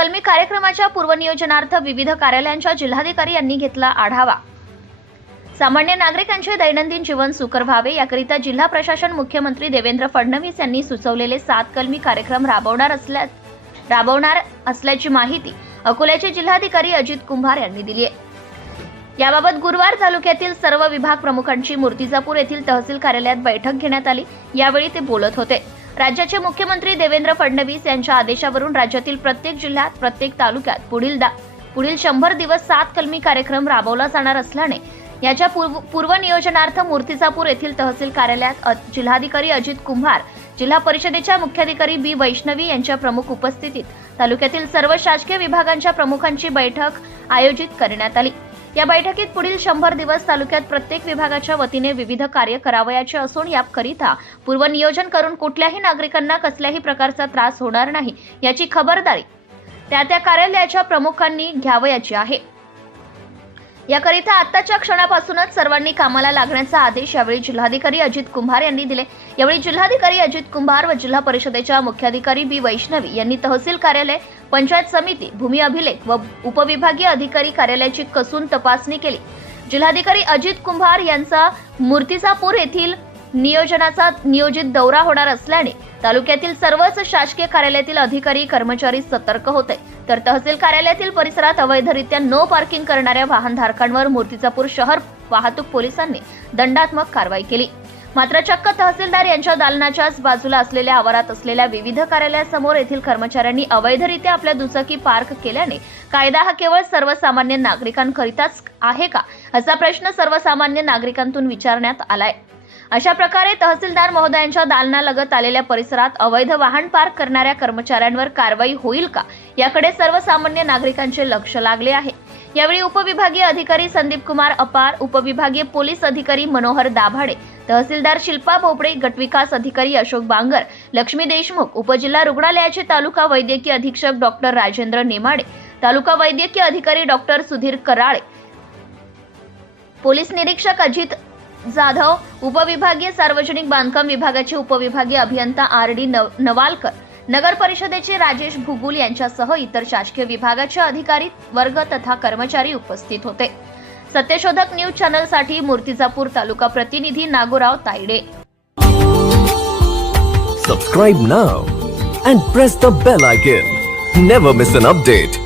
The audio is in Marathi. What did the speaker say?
कलमी कार्यक्रमाच्या पूर्वनियोजनार्थ विविध कार्यालयांच्या जिल्हाधिकारी यांनी घेतला आढावा। सामान्य नागरिकांचे दैनंदिन जीवन सुकर व्हावे याकरिता जिल्हा प्रशासन मुख्यमंत्री देवेंद्र फडणवीस यांनी सुचवलेले 7 कलमी कार्यक्रम राबवणार असल्याची माहिती अकोल्याचे जिल्हाधिकारी अजित कुंभार यांनी दिली आहे। याबाबत गुरुवार तालुक्यातील सर्व विभाग प्रमुखांची मूर्तिजापूर येथील तहसील कार्यालयात बैठक घेण्यात आली। यावेळी ते बोलत होते। राज्याचे मुख्यमंत्री देवेंद्र फडणवीस यांच्या आदेशावरून राज्यातील प्रत्येक जिल्ह्यात प्रत्येक तालुक्यात पुढील 100 दिवस 7 कलमी कार्यक्रम राबवला जाणार असल्याने याच्या पूर्वनियोजनार्थ मूर्तिजापूर येथील तहसील कार्यालयात जिल्हाधिकारी अजित कुंभार, जिल्हा परिषदेच्या मुख्याधिकारी बी वैष्णवी यांच्या प्रमुख उपस्थितीत तालुक्यातील सर्व शासकीय विभागांच्या प्रमुखांची बैठक आयोजित करण्यात आली। या बैठकीत पुढील 100 दिवस तालुक्यात प्रत्येक विभागाच्या वतीने विविध कार्य करावयाचे असून याकरिता पूर्वनियोजन करून कुठल्याही नागरिकांना कसल्याही प्रकारचा त्रास होणार नाही याची खबरदारी त्या कार्यालयाच्या प्रमुखांनी घ्यावयाची आहे। याकरिता आत्ताच्या क्षणापासूनच सर्वांनी कामाला लागण्याचा आदेश यावेळी जिल्हाधिकारी अजित कुंभार यांनी दिले। यावेळी जिल्हाधिकारी अजित कुंभार व जिल्हा परिषदेच्या मुख्याधिकारी बी वैष्णवी यांनी तहसील कार्यालय, पंचायत समिती, भूमी अभिलेख व उपविभागीय अधिकारी कार्यालयाची कसून तपासणी केली। जिल्हाधिकारी अजित कुंभार यांचा मूर्तिजापूर येथील नियोजित दौरा होणार असल्याने तालुक्यातील सर्वच शासकीय कार्यालयातील अधिकारी कर्मचारी सतर्क होते, तर तहसील कार्यालयातील परिसरात अवैधरित्या नो पार्किंग करणाऱ्या वाहनधारकांवर मूर्तिजापूर शहर वाहतूक पोलिसांनी दंडात्मक कारवाई केली। मात्र चक्क तहसीलदार यांच्या दालनाच्याच बाजूला असलेल्या आवारात असलेल्या विविध कार्यालयासमोर येथील कर्मचाऱ्यांनी अवैधरित्या आपल्या दुचाकी पार्क केल्याने कायदा हा केवळ सर्वसामान्य नागरिकांकरिताच आहे का असा प्रश्न सर्वसामान्य नागरिकांतून विचारण्यात आलाय। अशा प्रकारे तहसीलदार महोदयांच्या दालनालगत आलेल्या परिसरात अवैध वाहन पार्क करणाऱ्या कर्मचाऱ्यांवर कारवाई होईल का याकडे सर्वसामान्य नागरिकांचे लक्ष लागले आहे। यावेळी उपविभागीय अधिकारी संदीप कुमार अपार, उपविभागीय पोलीस अधिकारी मनोहर दाभाडे, तहसीलदार शिल्पा भोपळे, गटविकास अधिकारी अशोक बांगर, लक्ष्मी देशमुख, उपजिल्हा रुग्णालयाचे तालुका वैद्यकीय अधीक्षक डॉक्टर राजेंद्र नेमाडे, तालुका वैद्यकीय अधिकारी डॉक्टर सुधीर कराळे, पोलीस निरीक्षक अजित जाधव, उपविभागीय सार्वजनिक बांधकाम विभागाचे उपविभागीय अभियंता RD नवालकर, नगर परिषदेचे राजेश भुगुल यांच्यासह इतर शासकीय विभागाचे अधिकारी वर्ग तथा कर्मचारी उपस्थित होते। सत्यशोधक न्यूज चॅनलसाठी मूर्तिजापूर तालुका प्रतिनिधी Nagorao Tayde. Subscribe now and press the bell icon. Never miss an update.